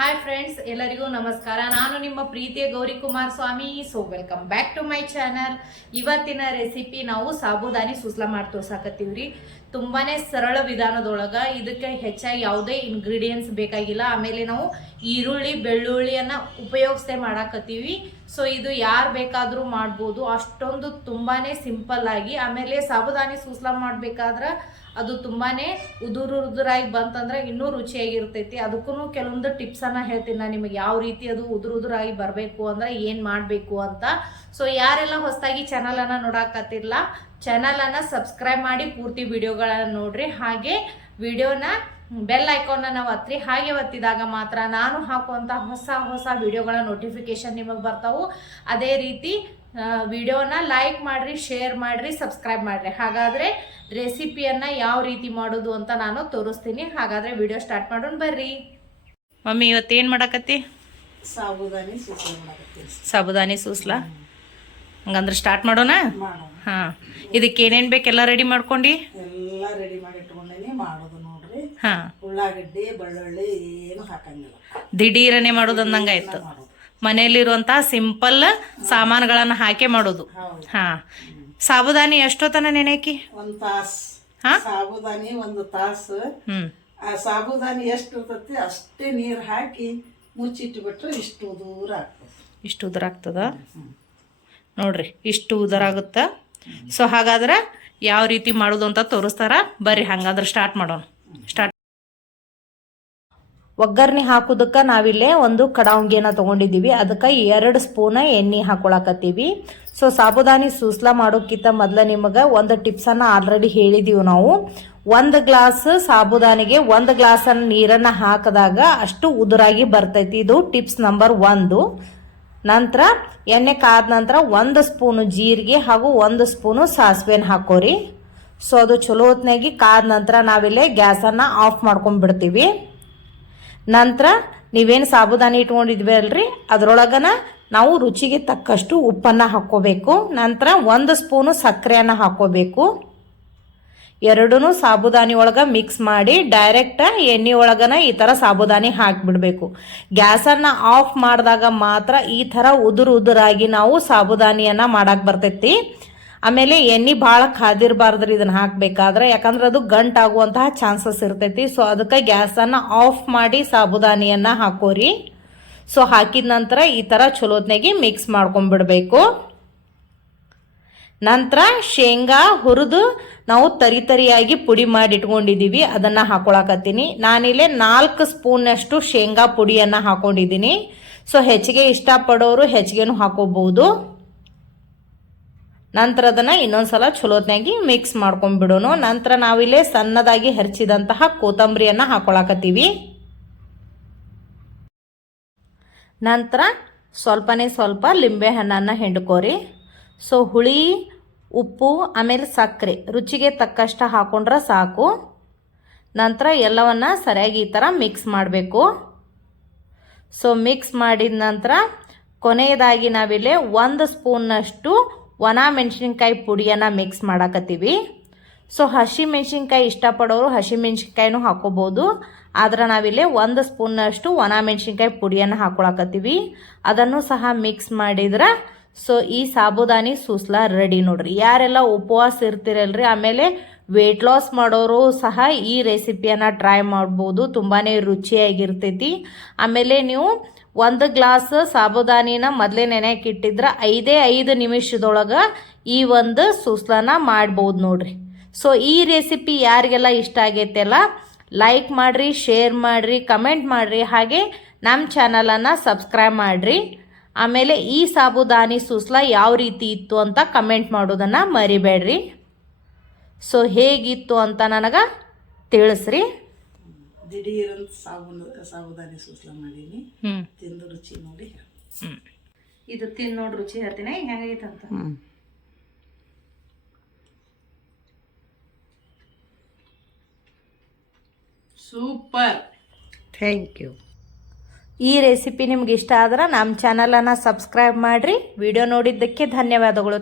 Hi friends, ಎಲ್ಲರಿಗೂ ನಮಸ್ಕಾರ. ನಾನು ನಿಮ್ಮ ಪ್ರೀತಿಯ Gowri Kumar Swamy. Welcome back to my channel. ಇವತ್ತಿನ ರೆಸಿಪಿ ನಾವು ಸಾಬುದಾನಿ ಸೂಸ್ಲಾ ಮಾಡಿ ತೋರ್ಸಾಕತ್ತೀವ್ರಿ. ತುಂಬಾನೇ ಸರಳ ವಿಧಾನದೊಳಗ ಇದಕ್ಕೆ ಹೆಚ್ಚಾಗಿ ಯಾವುದೇ ಇಂಗ್ರೀಡಿಯೆಂಟ್ಸ್ ಬೇಕಾಗಿಲ್ಲ. ಆಮೇಲೆ ನಾವು ಈರುಳ್ಳಿ ಬೆಳ್ಳುಳ್ಳಿಯನ್ನ ಉಪಯೋಗಿಸದೆ ಮಾಡಾಕತ್ತೀವಿ. ಸೊ ಇದು ಯಾರು ಬೇಕಾದರೂ ಮಾಡ್ಬೋದು, ಅಷ್ಟೊಂದು ತುಂಬಾನೇ ಸಿಂಪಲ್ ಆಗಿ. ಆಮೇಲೆ ಸಾಬುದಾನಿ ಸೂಸ್ಲಾ ಮಾಡ್ಬೇಕಾದ್ರೆ ಅದು ತುಂಬಾನೇ ಉದುರಾಗಿ ಬಂತಂದ್ರೆ ಇನ್ನೂ ರುಚಿಯಾಗಿರ್ತೈತಿ. ಅದಕ್ಕೂ ಕೆಲವೊಂದು ಟಿಪ್ಸ್ ಅನ್ನ ಹೇಳ್ತೀನಿ ನಾನು ನಿಮಗೆ, ಯಾವ ರೀತಿ ಅದು ಉದುರಾಗಿ ಬರಬೇಕು ಅಂದ್ರೆ ಏನ್ ಮಾಡಬೇಕು ಅಂತ. ಸೊ ಯಾರೆಲ್ಲ ಹೊಸದಾಗಿ ಚಾನಲ್ ಅನ್ನ ನೋಡಾಕತ್ತಿಲ್ಲ, ಚಾನಲ್ ಅನ್ನ ಸಬ್ಸ್ಕ್ರೈಬ್ ಮಾಡಿ ಪೂರ್ತಿ ವಿಡಿಯೋಗಳನ್ನ ನೋಡ್ರಿ. ಹಾಗೆ ವಿಡಿಯೋನ ಬೆಲ್ ಐಕಾನ್ ನಾವು ಒತ್ತಿ. ಹಾಗೆ ಒತ್ತಿದಾಗ ಮಾತ್ರ ನಾನು ಹಾಕುವಂತ ಹೊಸ ವಿಡಿಯೋಗಳ ನೋಟಿಫಿಕೇಶನ್ ನಿಮಗೆ ಬರ್ತಾವು. ಅದೇ ರೀತಿ ವಿಡಿಯೋನ ಲೈಕ್ ಮಾಡ್ರಿ, ಶೇರ್ ಮಾಡ್ರಿ, ಸಬ್ಸ್ಕ್ರೈಬ್ ಮಾಡ್ರಿ. ಹಾಗಾದ್ರೆ ರೆಸಿಪಿಯನ್ನ ಯಾವ ರೀತಿ ಮಾಡೋದು ಅಂತ ನಾನು ತೋರಿಸ್ತೀನಿ. ಹಾಗಾದ್ರೆ ವಿಡಿಯೋ ಸ್ಟಾರ್ಟ್ ಮಾಡೋಣ ಬರ್ರಿ. ಮಮ್ಮಿ ಇವತ್ತೇನು ಮಾಡಾಕತ್ತಿ? ಸಾಬುದಾನಿ ಸೂಸ್ಲಾ. ಹಂಗಂದ್ರೆ ಸ್ಟಾರ್ಟ್ ಮಾಡೋಣ. ಹಾ, ಇದಕ್ಕೆ ಏನೇನು ಬೇಕೆಲ್ಲ ರೆಡಿ ಮಾಡ್ಕೊಂಡು ಎಲ್ಲ ರೆಡಿ ಮಾಡಿ ಇಟ್ಕೊಂಡೇನಿ. ಮಾಡೋದು ನೋಡ್ರಿ. ಹಾ, ಉಳ್ಳಾಗಡ್ಡಿ ಬೆಳ್ಳುಳ್ಳಿ ಏನು ಹಾಕಂಗಿಲ್ಲ, ದಿಢೀರನೆ ಮಾಡೋದು ಅಂದಂಗಾಯ್ತು. ಮನೆಯಲ್ಲಿರುವಂತಹ ಸಿಂಪಲ್ ಸಾಮಾನುಗಳನ್ನ ಹಾಕಿ ಮಾಡೋದು. ಹಾ, ಸಾಬುದಾನಿ ಎಷ್ಟೊತ್ತನ ನೆನೆಕಿ? ಒಂದ್ ತಾಸು. ಸಾಬುದಾನಿ ಒಂದು ತಾಸು. ಆ ಸಾಬುದಾನಿ ಎಷ್ಟು ಇರ್ತತಿ ಅಷ್ಟೇ ನೀರು ಹಾಕಿ ಮುಚ್ಚಿಟ್ಬಿಟ್ರೆ ಇಷ್ಟು ಉದುರ ಆಗ್ತದೆ. ಇಷ್ಟು ಉದುರ ಆಗ್ತದ ನೋಡ್ರಿ, ಇಷ್ಟು ಉದುರ ಆಗುತ್ತ. ಸೊ ಹಾಗಾದ್ರೆ ಯಾವ ರೀತಿ ಮಾಡೋದು ಅಂತ ತೋರಿಸ್ತಾರ ಬರ್ರಿ. ಹಂಗಾದ್ರೆ ಸ್ಟಾರ್ಟ್ ಮಾಡೋಣ. ಒಗ್ಗರಣೆ ಹಾಕೋದಕ್ಕೆ ನಾವಿಲ್ಲೇ ಒಂದು ಕಡಾವಂಗಿನ ತೊಗೊಂಡಿದ್ದೀವಿ. ಅದಕ್ಕೆ 2 ಸ್ಪೂನ್ ಎಣ್ಣೆ ಹಾಕೊಳಕತ್ತೀವಿ. ಸೊ ಸಾಬುದಾನಿ ಸೂಸ್ಲಾ ಮಾಡೋಕ್ಕಿಂತ ಮೊದಲ ನಿಮಗೆ ಒಂದು ಟಿಪ್ಸನ್ನು ಆಲ್ರೆಡಿ ಹೇಳಿದೀವಿ ನಾವು. 1 ಗ್ಲಾಸ್ ಸಾಬುದಾನಿಗೆ 1 ಗ್ಲಾಸ್ ನೀರನ್ನು ಹಾಕಿದಾಗ ಅಷ್ಟು ಉದುರಾಗಿ ಬರ್ತೈತಿ. ಇದು ಟಿಪ್ಸ್ ನಂಬರ್ 1. ನಂತರ ಎಣ್ಣೆ ಕಾದ ನಂತರ 1 ಸ್ಪೂನು ಜೀರಿಗೆ ಹಾಗೂ 1 ಸ್ಪೂನು ಸಾಸಿವೆನ ಹಾಕೋರಿ. ಸೊ ಅದು ಚಲೋ ಹೊತ್ನಾಗಿ ಕಾದ ನಂತರ ನಾವಿಲ್ಲೇ ಗ್ಯಾಸನ್ನು ಆಫ್ ಮಾಡ್ಕೊಂಡ್ಬಿಡ್ತೀವಿ. ನಂತರ ನೀವೇನು ಸಾಬುದಾನಿ ಇಟ್ಕೊಂಡಿದ್ವಿ ಅಲ್ರಿ, ಅದರೊಳಗನ ನಾವು ರುಚಿಗೆ ತಕ್ಕಷ್ಟು ಉಪ್ಪನ್ನು ಹಾಕ್ಕೋಬೇಕು. ನಂತರ 1 ಸ್ಪೂನು ಸಕ್ಕರೆಯನ್ನು ಹಾಕ್ಕೋಬೇಕು. ಎರಡೂ ಸಾಬುದಾನಿ ಒಳಗೆ ಮಿಕ್ಸ್ ಮಾಡಿ ಡೈರೆಕ್ಟ್ ಎಣ್ಣೆ ಒಳಗನ ಈ ಥರ ಸಾಬುದಾನಿ ಹಾಕಿಬಿಡ್ಬೇಕು. ಗ್ಯಾಸನ್ನು ಆಫ್ ಮಾಡಿದಾಗ ಮಾತ್ರ ಈ ಥರ ಉದುರಾಗಿ ನಾವು ಸಾಬುದಾನಿಯನ್ನು ಮಾಡಕ್ಕೆ ಬರ್ತೈತಿ. ಆಮೇಲೆ ಎಣ್ಣೆ ಭಾಳ ಕಾದಿರಬಾರ್ದ್ರಿ ಇದನ್ನ ಹಾಕಬೇಕಾದ್ರೆ, ಯಾಕಂದ್ರೆ ಅದು ಗಂಟಾಗುವಂತಹ ಚಾನ್ಸಸ್ ಇರ್ತೈತಿ. ಸೊ ಅದಕ್ಕೆ ಗ್ಯಾಸನ್ನು ಆಫ್ ಮಾಡಿ ಸಾಬುದಾನಿಯನ್ನು ಹಾಕೋರಿ. ಸೊ ಹಾಕಿದ ನಂತರ ಈ ಥರ ಚಲೋತ್ನಾಗಿ ಮಿಕ್ಸ್ ಮಾಡ್ಕೊಂಡ್ಬಿಡ್ಬೇಕು. ನಂತರ ಶೇಂಗಾ ಹುರಿದು ನಾವು ತರಿಯಾಗಿ ಪುಡಿ ಮಾಡಿ ಇಟ್ಕೊಂಡಿದ್ದೀವಿ, ಅದನ್ನು ಹಾಕೊಳಕತ್ತೀನಿ. ನಾನಿಲ್ಲೇ 4 ಸ್ಪೂನಷ್ಟು ಶೇಂಗಾ ಪುಡಿಯನ್ನು ಹಾಕೊಂಡಿದ್ದೀನಿ. ಸೊ ಹೆಚ್ಚಿಗೆ ಇಷ್ಟಪಡೋರು ಹೆಚ್ಚಿಗೆನೂ ಹಾಕೋಬಹುದು. ನಂತರ ಅದನ್ನು ಇನ್ನೊಂದ್ಸಲ ಚಲೋತ್ನಾಗಿ ಮಿಕ್ಸ್ ಮಾಡ್ಕೊಂಡ್ಬಿಡೋಣ. ನಂತರ ನಾವಿಲ್ಲೇ ಸಣ್ಣದಾಗಿ ಹೆಚ್ಚಿದಂತಹ ಕೊತ್ತಂಬರಿಯನ್ನು ಹಾಕೊಳಕತ್ತೀವಿ. ನಂತರ ಸ್ವಲ್ಪ ಲಿಂಬೆ ಹಣ್ಣನ್ನು ಹಿಂಡ್ಕೋರಿ. ಸೊ ಹುಳಿ, ಉಪ್ಪು, ಆಮೇಲೆ ಸಕ್ಕರೆ ರುಚಿಗೆ ತಕ್ಕಷ್ಟು ಹಾಕೊಂಡ್ರೆ ಸಾಕು. ನಂತರ ಎಲ್ಲವನ್ನ ಸರಿಯಾಗಿ ಈ ಥರ ಮಿಕ್ಸ್ ಮಾಡಬೇಕು. ಸೊ ಮಿಕ್ಸ್ ಮಾಡಿದ ನಂತರ ಕೊನೆಯದಾಗಿ ನಾವಿಲ್ಲಿ 1 ಸ್ಪೂನ್ನಷ್ಟು ಒಣ ಮೆಣಸಿನ್ಕಾಯಿ ಪುಡಿಯನ್ನು ಮಿಕ್ಸ್ ಮಾಡಾಕತ್ತೀವಿ. ಸೊ ಹಸಿ ಮೆಣಸಿನ್ಕಾಯಿ ಇಷ್ಟಪಡೋರು ಹಸಿ ಮೆಣಸಿನ್ಕಾಯಿನೂ ಹಾಕೋಬೋದು. ಆದ್ರೆ ನಾವಿಲ್ಲಿ 1 ಸ್ಪೂನ್ನಷ್ಟು ಒಣ ಮೆಣಸಿನ್ಕಾಯಿ ಪುಡಿಯನ್ನು ಹಾಕೊಳಕತ್ತೀವಿ. ಅದನ್ನು ಸಹ ಮಿಕ್ಸ್ ಮಾಡಿದ್ರೆ ಸೊ ಈ ಸಾಬುದಾನಿ ಸೂಸ್ಲಾ ರೆಡಿ ನೋಡ್ರಿ. ಯಾರೆಲ್ಲ ಉಪವಾಸ ಇರ್ತಿರಲ್ರಿ, ಆಮೇಲೆ ವೆಯ್ಟ್ ಲಾಸ್ ಮಾಡೋರು ಸಹ ಈ ರೆಸಿಪಿಯನ್ನು ಟ್ರೈ ಮಾಡ್ಬೋದು. ತುಂಬಾ ರುಚಿಯಾಗಿರ್ತೈತಿ. ಆಮೇಲೆ ನೀವು 1 ಗ್ಲಾಸ್ ಸಾಬುದಾನಿನ ಮೊದಲೇ ನೆನೆಯಕ್ಕೆ ಇಟ್ಟಿದ್ರೆ 5 ನಿಮಿಷದೊಳಗೆ ಈ ಒಂದು ಸೂಸ್ಲಾನ ಮಾಡ್ಬೋದು ನೋಡ್ರಿ. ಸೊ ಈ ರೆಸಿಪಿ ಯಾರಿಗೆಲ್ಲ ಇಷ್ಟ ಆಗೈತೆಲ್ಲ ಲೈಕ್ ಮಾಡಿರಿ, ಶೇರ್ ಮಾಡಿರಿ, ಕಮೆಂಟ್ ಮಾಡಿರಿ. ಹಾಗೆ ನಮ್ಮ ಚಾನಲನ್ನು ಸಬ್ಸ್ಕ್ರೈಬ್ ಮಾಡಿರಿ. ಆಮೇಲೆ ಈ ಸಾಬುದಾನಿ ಸೂಸ್ಲಾ ಯಾವ ರೀತಿ ಇತ್ತು ಅಂತ ಕಮೆಂಟ್ ಮಾಡೋದನ್ನು ಮರಿಬೇಡ್ರಿ. ಸೊ ಹೇಗಿತ್ತು ಅಂತ ನನಗೆ ತಿಳಿಸ್ರಿ. ದಿಢೀರಂತ ಸಾಬುದಾನಿ ಸೂಸ್ಲಾ ಮಾಡೀನಿ. ತಿಂದು ರುಚಿ ನೋಡಿ. ಇದು ತಿಂದು ನೋಡಿ ರುಚಿ ಹೇಳ್ತೀನಿ ಹೆಂಗೈತಂತ. Super, thank you. ಈ ರೆಸಿಪಿ ನಿಮ್ಗೆ ಇಷ್ಟ ಆದ್ರೆ ನಮ್ಮ ಚಾನಲನ್ನು ಸಬ್ಸ್ಕ್ರೈಬ್ ಮಾಡಿರಿ. ವಿಡಿಯೋ ನೋಡಿದ್ದಕ್ಕೆ ಧನ್ಯವಾದಗಳು.